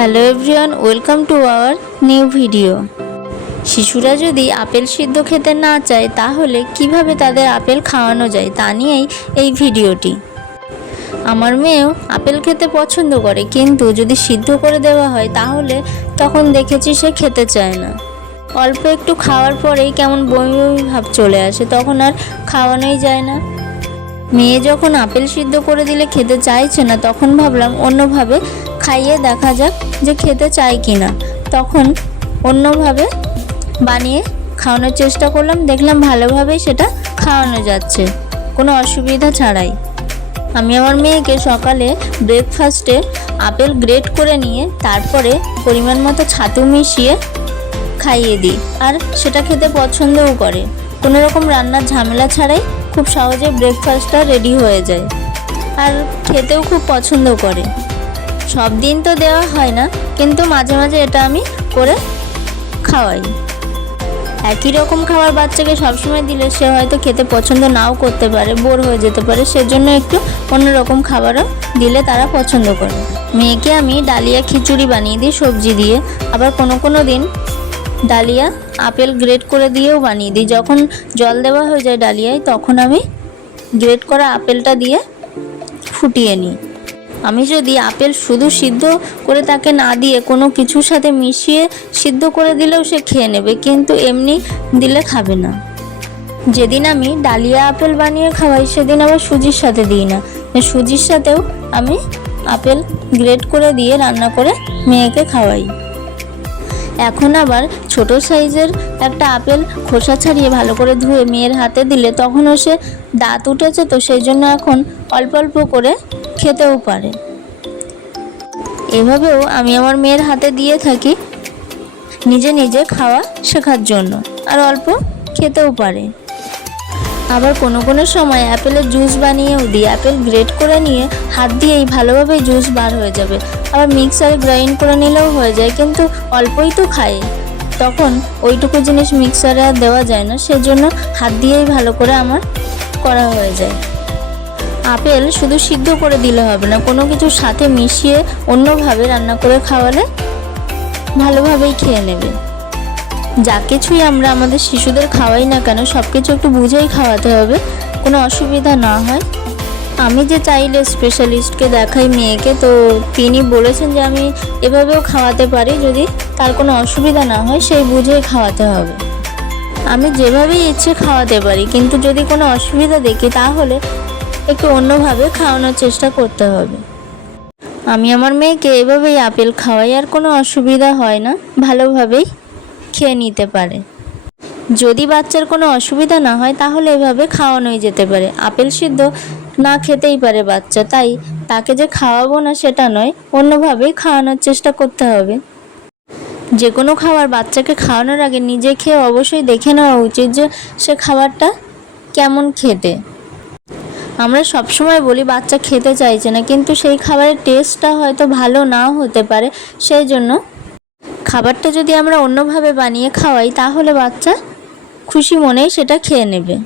Hello everyone, welcome to our new video. শিশুরা যদি apple সিদ্ধ খেতে না চায় তাহলে কিভাবে তাদের আপেল খাওয়ানো যায় তা নিয়েই এই ভিডিওটি। আমার মেয়েও আপেল খেতে পছন্দ করে, কিন্তু যদি সিদ্ধ করে দেওয়া হয় তাহলে তখন দেখেছি সে খেতে চায় না। অল্প একটু খাওয়ার পরেই কেমন বমি বমি ভাব চলে আসে, তখন আর খাওয়ানোই যায় না। মেয়ে যখন আপেল সিদ্ধ করে দিলে খেতে চাইছে না, তখন ভাবলাম অন্যভাবে খাইয়ে দেখা যাক যে খেতে চায় কি না। তখন অন্যভাবে বানিয়ে খাওয়ানোর চেষ্টা করলাম, দেখলাম ভালোভাবেই সেটা খাওয়ানো যাচ্ছে কোনো অসুবিধা ছাড়াই। আমি আমার মেয়েকে সকালে ব্রেকফাস্টে আপেল গ্রেট করে নিয়ে তারপরে পরিমাণ মতো ছাতু মিশিয়ে খাইয়ে দিই, আর সেটা খেতে পছন্দও করে। কোনো রকম রান্নার ঝামেলা ছাড়াই খুব সহজে ব্রেকফাস্টটা রেডি হয়ে যায়, আর খেতেও খুব পছন্দ করে। সব দিন তো দেওয়া হয় না, কিন্তু মাঝে মাঝে এটা আমি করে খাওয়াই। একই রকম খাবার বাচ্চাকে সবসময় দিলে সে হয়তো খেতে পছন্দ নাও করতে পারে, বোর হয়ে যেতে পারে। সেজন্য একটু অন্যরকম খাবারও দিলে তারা পছন্দ করে। মেয়েকে আমি ডালিয়া খিচুড়ি বানিয়ে দিই সবজি দিয়ে, আবার কোনো দিন ডালিয়া আপেল গ্রেট করে দিয়েও বানিয়ে দিই। যখন জল দেওয়া হয়ে যায় ডালিয়ায়, তখন আমি গ্রেট করা আপেলটা দিয়ে ফুটিয়ে নিই। আমি যদি আপেল শুধু সিদ্ধ করে তাকে না দিয়ে কোনো কিছুর সাথে মিশিয়ে সিদ্ধ করে দিলেও সে খেয়ে নেবে, কিন্তু এমনি দিলে খাবে না। যেদিন আমি ডালিয়া আপেল বানিয়ে খাওয়াই সেদিন আবার সুজির সাথে দিই না, সুজির সাথেও আমি আপেল গ্রেট করে দিয়ে রান্না করে মেয়েকে খাওয়াই। এখন আবার ছোট সাইজের একটা আপেল খোসা ছাড়িয়ে ভালো করে ধুয়ে মেয়ের হাতে দিলে তখনও সে দাঁত উঠেছে, তো সেই জন্য এখন অল্প অল্প করে খেতেও পারে। এভাবেও আমি আমার মেয়ের হাতে দিয়ে থাকি নিজে নিজে খাওয়া শেখার জন্য, আর অল্প খেতেও পারে। আবার কোনো সময় অ্যাপেলের জুস বানিয়েও দিই। অ্যাপেল গ্রেট করে নিয়ে হাত দিয়েই ভালোভাবে জুস বার হয়ে যাবে, আবার মিক্সারে গ্রাইন্ড করে নিলেও হয়ে যায়, কিন্তু অল্পই তো খায়। তখন ওইটুকু জিনিস মিক্সারে আর দেওয়া যায় না, সেজন্য হাত দিয়েই ভালো করে আমার করা হয়ে যায়। আপেল শুধু সিদ্ধ করে দিলে হবে না, কোনো কিছুর সাথে মিশিয়ে অন্যভাবে রান্না করে খাওয়ালে ভালোভাবেই খেয়ে নেবে। যা কিছুই আমরা আমাদের শিশুদের খাওয়াই না কেন, সব কিছু একটু বুঝেই খাওয়াতে হবে, কোনো অসুবিধা না হয়। আমি যে চাইলে স্পেশালিস্টকে দেখাই মেয়েকে, তো তিনি বলেছেন যে আমি এভাবেও খাওয়াতে পারি, যদি তার কোনো অসুবিধা না হয় সেই বুঝেই খাওয়াতে হবে। আমি যেভাবেই ইচ্ছে খাওয়াতে পারি, কিন্তু যদি কোনো অসুবিধা দেখি তাহলে একটু অন্যভাবে খাওয়ানোর চেষ্টা করতে হবে। আমি আমার মেয়েকে এভাবেই আপেল খাওয়াই, আর কোনো অসুবিধা হয় না, ভালোভাবেই খেয়ে নিতে পারে। যদি বাচ্চার কোনো অসুবিধা না হয় তাহলে এভাবে খাওয়ানোই যেতে পারে। আপেল সিদ্ধ না খেতেই পারে বাচ্চা, তাই তাকে যে খাওয়াবো না সেটা নয়, অন্যভাবেই খাওয়ানোর চেষ্টা করতে হবে। যে কোনো খাবার বাচ্চাকে খাওয়ানোর আগে নিজে খেয়ে অবশ্যই দেখে নেওয়া উচিত যে সে খাবারটা কেমন খেতে। আমরা সবসময় বলি বাচ্চা খেতে চাইছে না, কিন্তু সেই খাবারের টেস্টটা হয়তো ভালো নাও হতে পারে। সেই জন্য খাবারটা যদি আমরা অন্যভাবে বানিয়ে খাওয়াই তাহলে বাচ্চা খুশি মনেই সেটা খেয়ে নেবে।